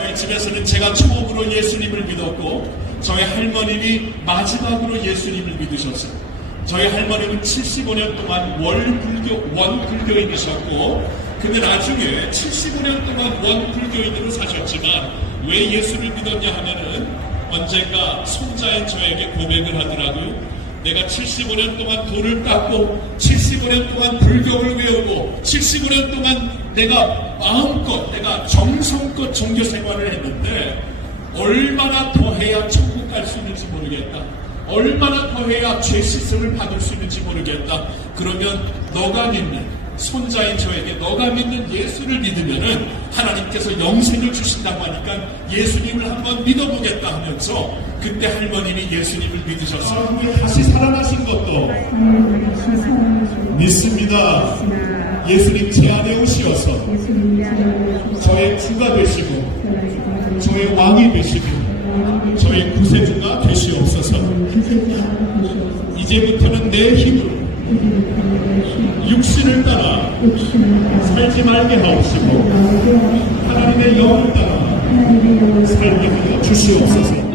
저희 집에서는 제가 처음으로 예수님을 믿었고 저희 할머님이 마지막으로 예수님을 믿으셨어요. 저희 할머니는 75년 동안 월불교, 원불교인이셨고, 근데 나중에 75년 동안 원불교인으로 사셨지만, 왜 예수를 믿었냐 하면은, 언젠가 손자인 저에게 고백을 하더라고요. 내가 75년 동안 돌을 닦고, 75년 동안 불교를 외우고, 75년 동안 내가 마음껏, 내가 정성껏 종교 생활을 했는데, 얼마나 더 해야 천국 갈 수 있는지 모르겠다. 얼마나 더 해야 죄 씻음을 받을 수 있는지 모르겠다. 그러면 너가 믿는 손자인 저에게 너가 믿는 예수를 믿으면은 하나님께서 영생을 주신다고 하니까 예수님을 한번 믿어보겠다 하면서 그때 할머님이 예수님을 믿으셔서 다시 살아나신 것도 믿습니다. 예수님 제 안에 오시어서 저의 주가 되시고 저의 왕이 되시고 저의 구세주가 되시옵소서. 이제부터는 내 힘으로 육신을 따라 살지 말게 하옵시고 하나님의 영을 따라 살게 하여 주시옵소서